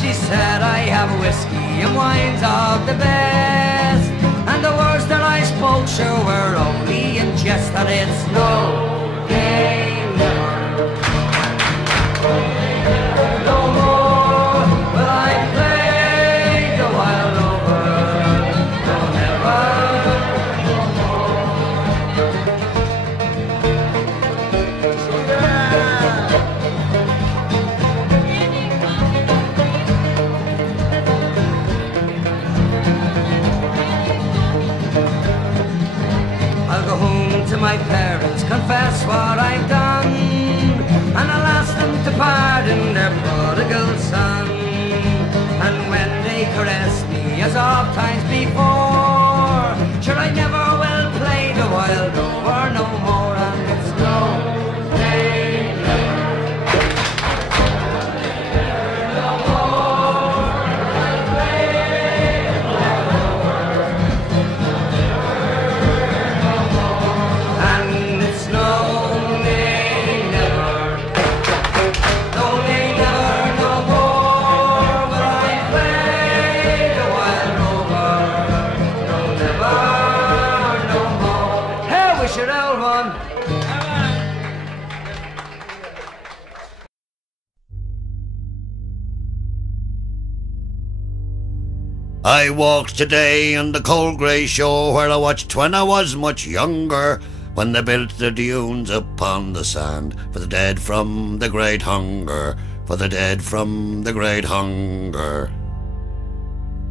She said, I have whiskey and wines of the best, and the words that I spoke sure were only in jest, and it's no day never. No more will I play the wild rover, no never, no I'll go home to my parents, confess what I've done, and I'll ask them to pardon their prodigal son. And when they caress me as oft times before, sure I never will play the wild rover no more, and it's no day never. No more will I play the wild rover, no more, and it's no day never. No day never, no more will I play the wild rover, no never, no more. Here we should old one. I walked today on the cold grey shore where I watched when I was much younger, when they built the dunes upon the sand for the dead from the great hunger, for the dead from the great hunger.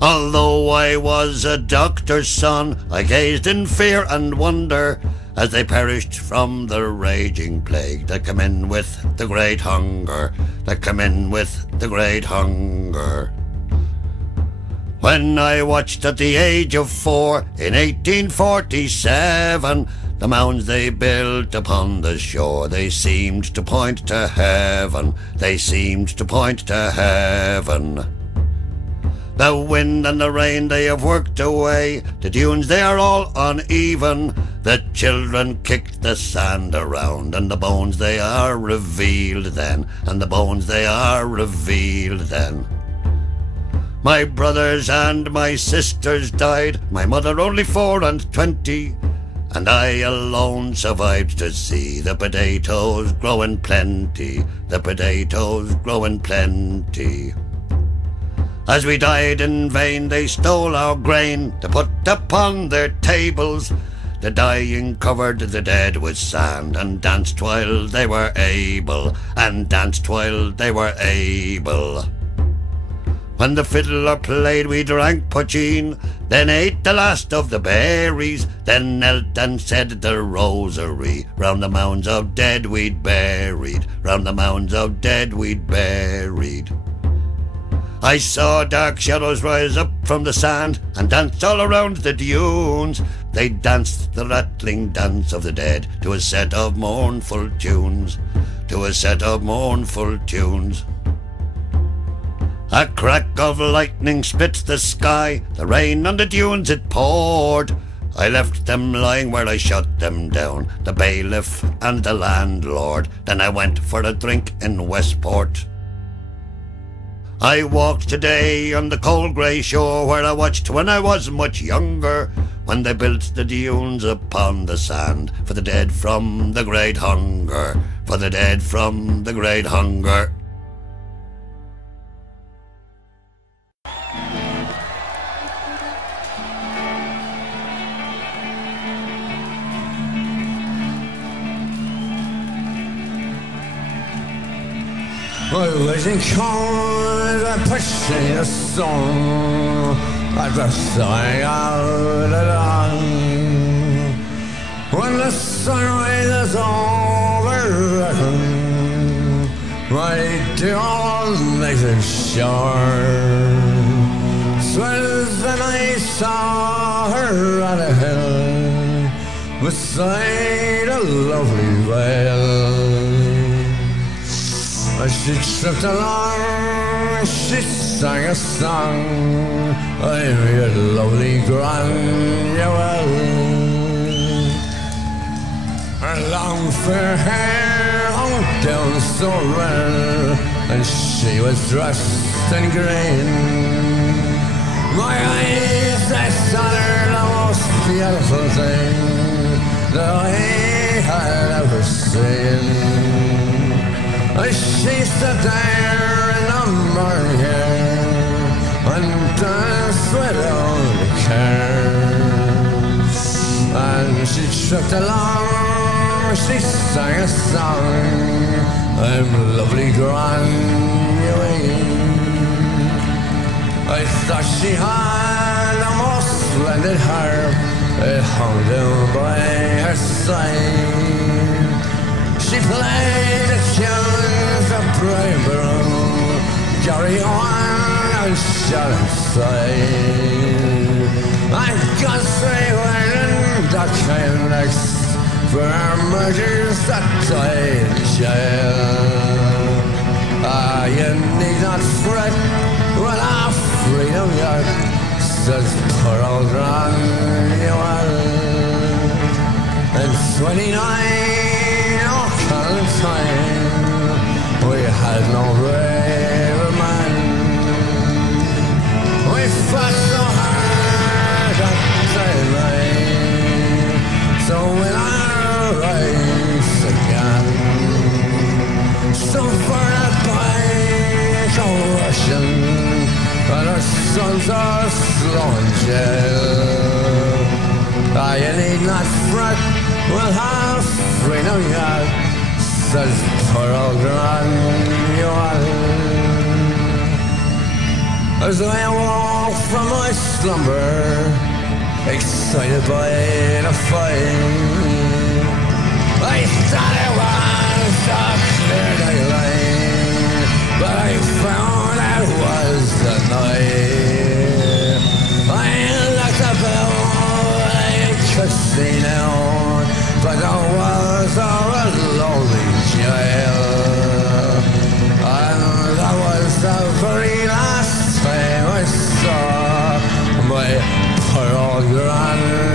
Although I was a doctor's son, I gazed in fear and wonder as they perished from the raging plague that come in with the great hunger, that come in with the great hunger. When I watched at the age of 4 in 1847 the mounds they built upon the shore, they seemed to point to heaven, they seemed to point to heaven. The wind and the rain they have worked away, the dunes they are all uneven, the children kicked the sand around, and the bones they are revealed then, and the bones they are revealed then. My brothers and my sisters died, my mother only 4 and 20, and I alone survived to see the potatoes grow in plenty, the potatoes grow in plenty. As we died in vain, they stole our grain to put upon their tables. The dying covered the dead with sand, and danced while they were able, and danced while they were able. When the fiddler played we drank poteen, then ate the last of the berries, then knelt and said the rosary, round the mounds of dead we'd buried, round the mounds of dead we'd buried. I saw dark shadows rise up from the sand and dance all around the dunes. They danced the rattling dance of the dead to a set of mournful tunes, to a set of mournful tunes. A crack of lightning split the sky, the rain on the dunes it poured. I left them lying where I shot them down, the bailiff and the landlord. Then I went for a drink in Westport. I walked today on the cold grey shore where I watched when I was much younger, when they built the dunes upon the sand for the dead from the great hunger, for the dead from the great hunger. I was in corners, I pushing a song. I just sang out along. When the sun rises over, my dawn makes it short. Swells and I saw her on a hill beside a lovely vale. As she tripped along, she sang a song. I'm your lovely Granuel. Her long fair hair hung down so red, and she was dressed in green. My eyes, I saw her the most beautiful thing that I had ever seen. She stood there in the morning and danced without care. And she tripped along, she sang a song. I'm lovely Granuel. I thought she had a most splendid harp. It hung down by her side. She played the tunes of Brian, carry on and shut aside. I got three women that came next for murders that died in jail. Ah, you need not fret when our freedom yet, says poor old Granuel. And 29 time, we had no brave man. We fought so hard that daylight, so when I rise again, so far that by Russian, and our sons are slow in jail. Ah, you need not fret, we'll have freedom yet, says poor old Granuel. As I walk from my slumber, excited by the fight, I thought it was a clear daylight, but I found it was the night. I looked about a casino, but there was a lonely jail. And that was the very last time I saw my poor old Granuel.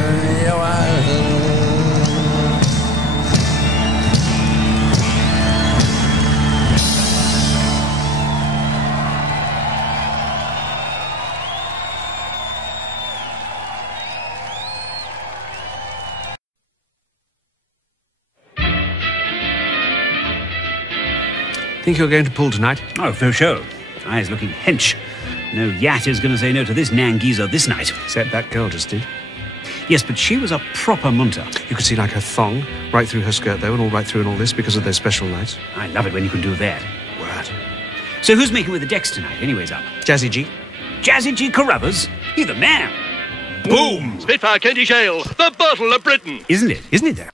Think you're going to pull tonight? Oh, for sure. Eyes looking hench. No Yat is going to say no to this Nangiza this night. Except that girl just did. Yes, but she was a proper munter. You could see like her thong right through her skirt though, and all right through and all this because of those special lights. I love it when you can do that. Word. So who's making with the decks tonight? Anyways up. Jazzy G. Jazzy G. Carruthers? He's the man. Boom! Spitfire Kentish Ale, the bottle of Britain. Isn't it? Isn't it there?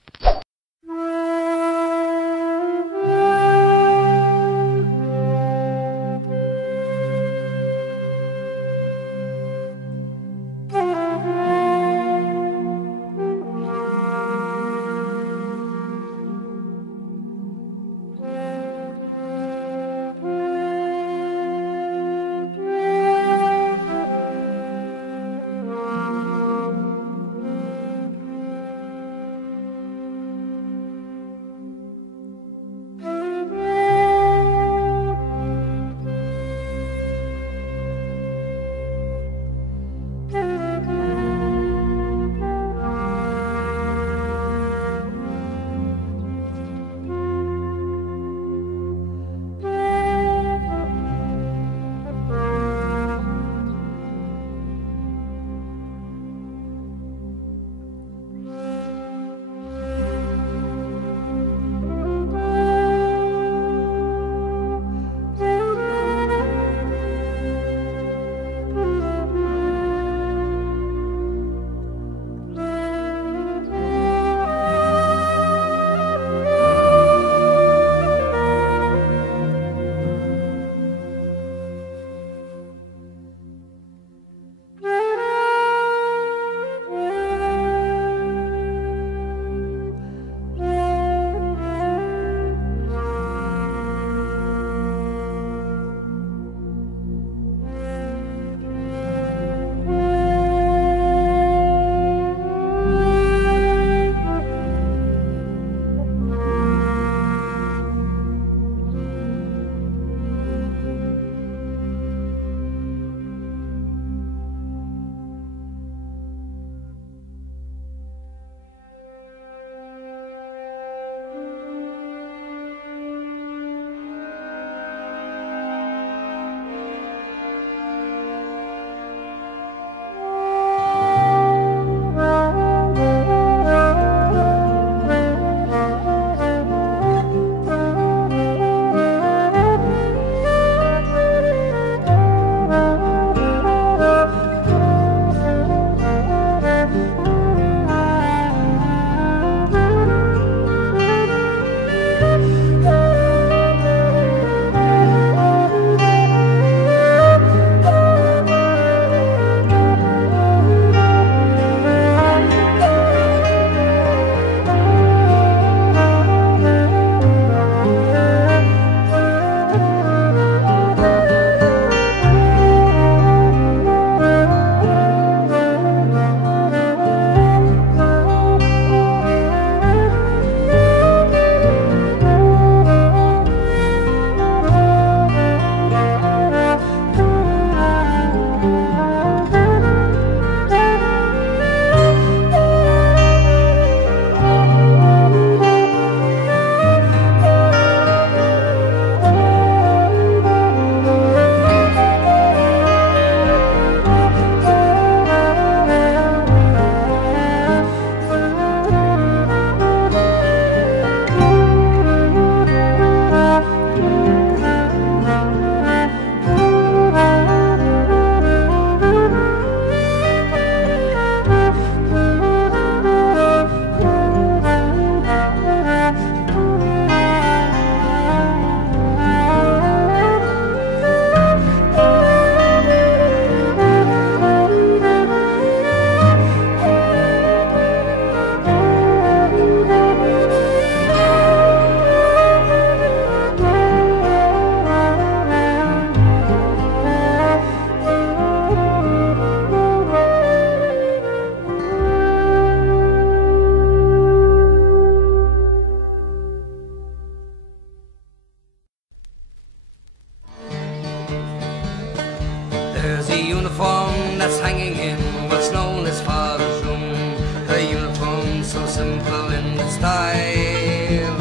simple in its style.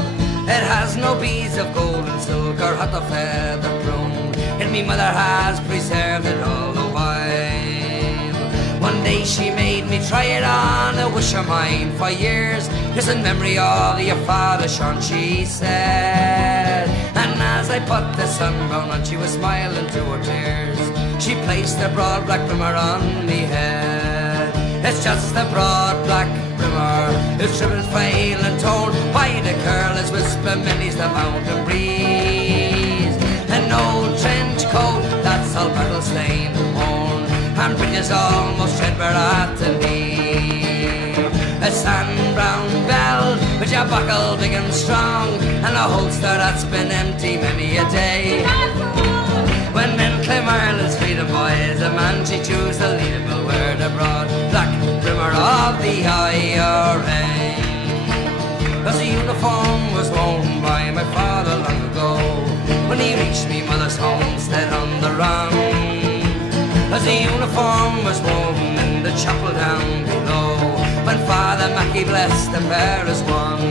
It has no beads of gold and silk or hot of feather broom, and me mother has preserved it all the while. One day she made me try it on, a wish of mine for years, just in memory of your father, Sean, she said. And as I put the sunbrown on, she was smiling through her tears. She placed a broad black brimmer on me head. It's just a broad black brimmer, its ribbons frail and torn, why the curl is whisper many's the mountain breeze. An old trench coat that's all battle stained and worn, and bridges almost threadbare at the knee. A sand brown belt with your buckle big and strong, and a holster that's been empty many a day. When men claim Ireland's freedom, boys, a man she choose to lead him will wear the broad black brimmer of the IRA. Cause the uniform was worn by my father long ago, when he reached me mother's homestead on the run. As the uniform was worn in the chapel down below, when Father Mackey blessed the pair as one.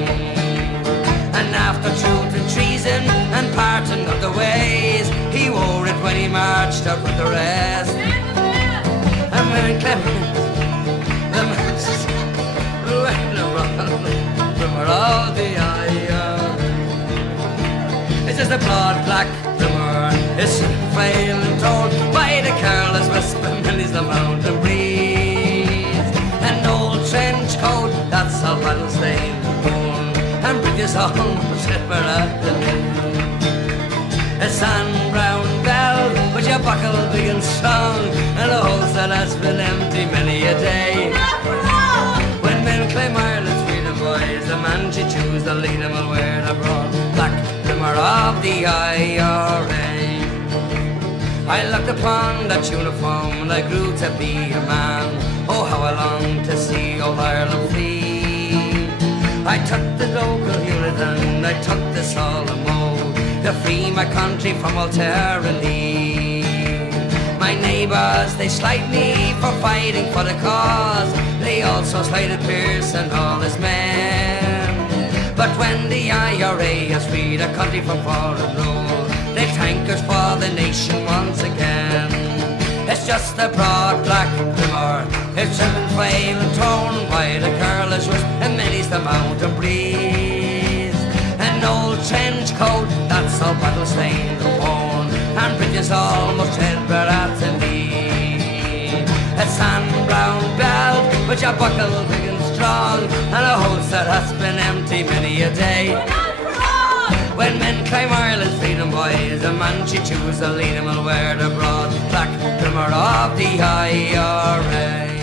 And after truth and treason and parting of the ways, he wore it when he marched out with the rest. And when Clement, the masses, ran around from all the eye. It's just a broad black brimmer, it's frail and torn by the careless whisper, and is the mountain breeze. An old trench coat that's all battle stained and torn, and bridges almost ever at the knee. A sand brown belt with your buckle big and strong, and a holster that's been empty many a day. When men claim Ireland's freedom, boys, the man she choose to lead him will wear the broad black brimmer of the IRA. I looked upon that uniform and I grew to be a man. Oh, how I longed to see old Ireland free. I took the local unit and I took the solemn oath to free my country from all tyranny. My neighbours, they slight me for fighting for the cause. They also slighted Pearse and all his men. But when the IRA has freed a country from foreign rule, they thank us for the nation once again. It's just a broad black brimmer, it's ribbon frail and torn by the careless wrist, and many's the mountain breeze. An old trench coat that's all battle stained and worn, and bridges almost threadbare at the knee. A sand brown belt with your buckle big and strong, and a holster that's been empty many a day. When men claim Ireland's freedom, boys, a man she choose to lead him will wear the broad black brimmer of the IRA.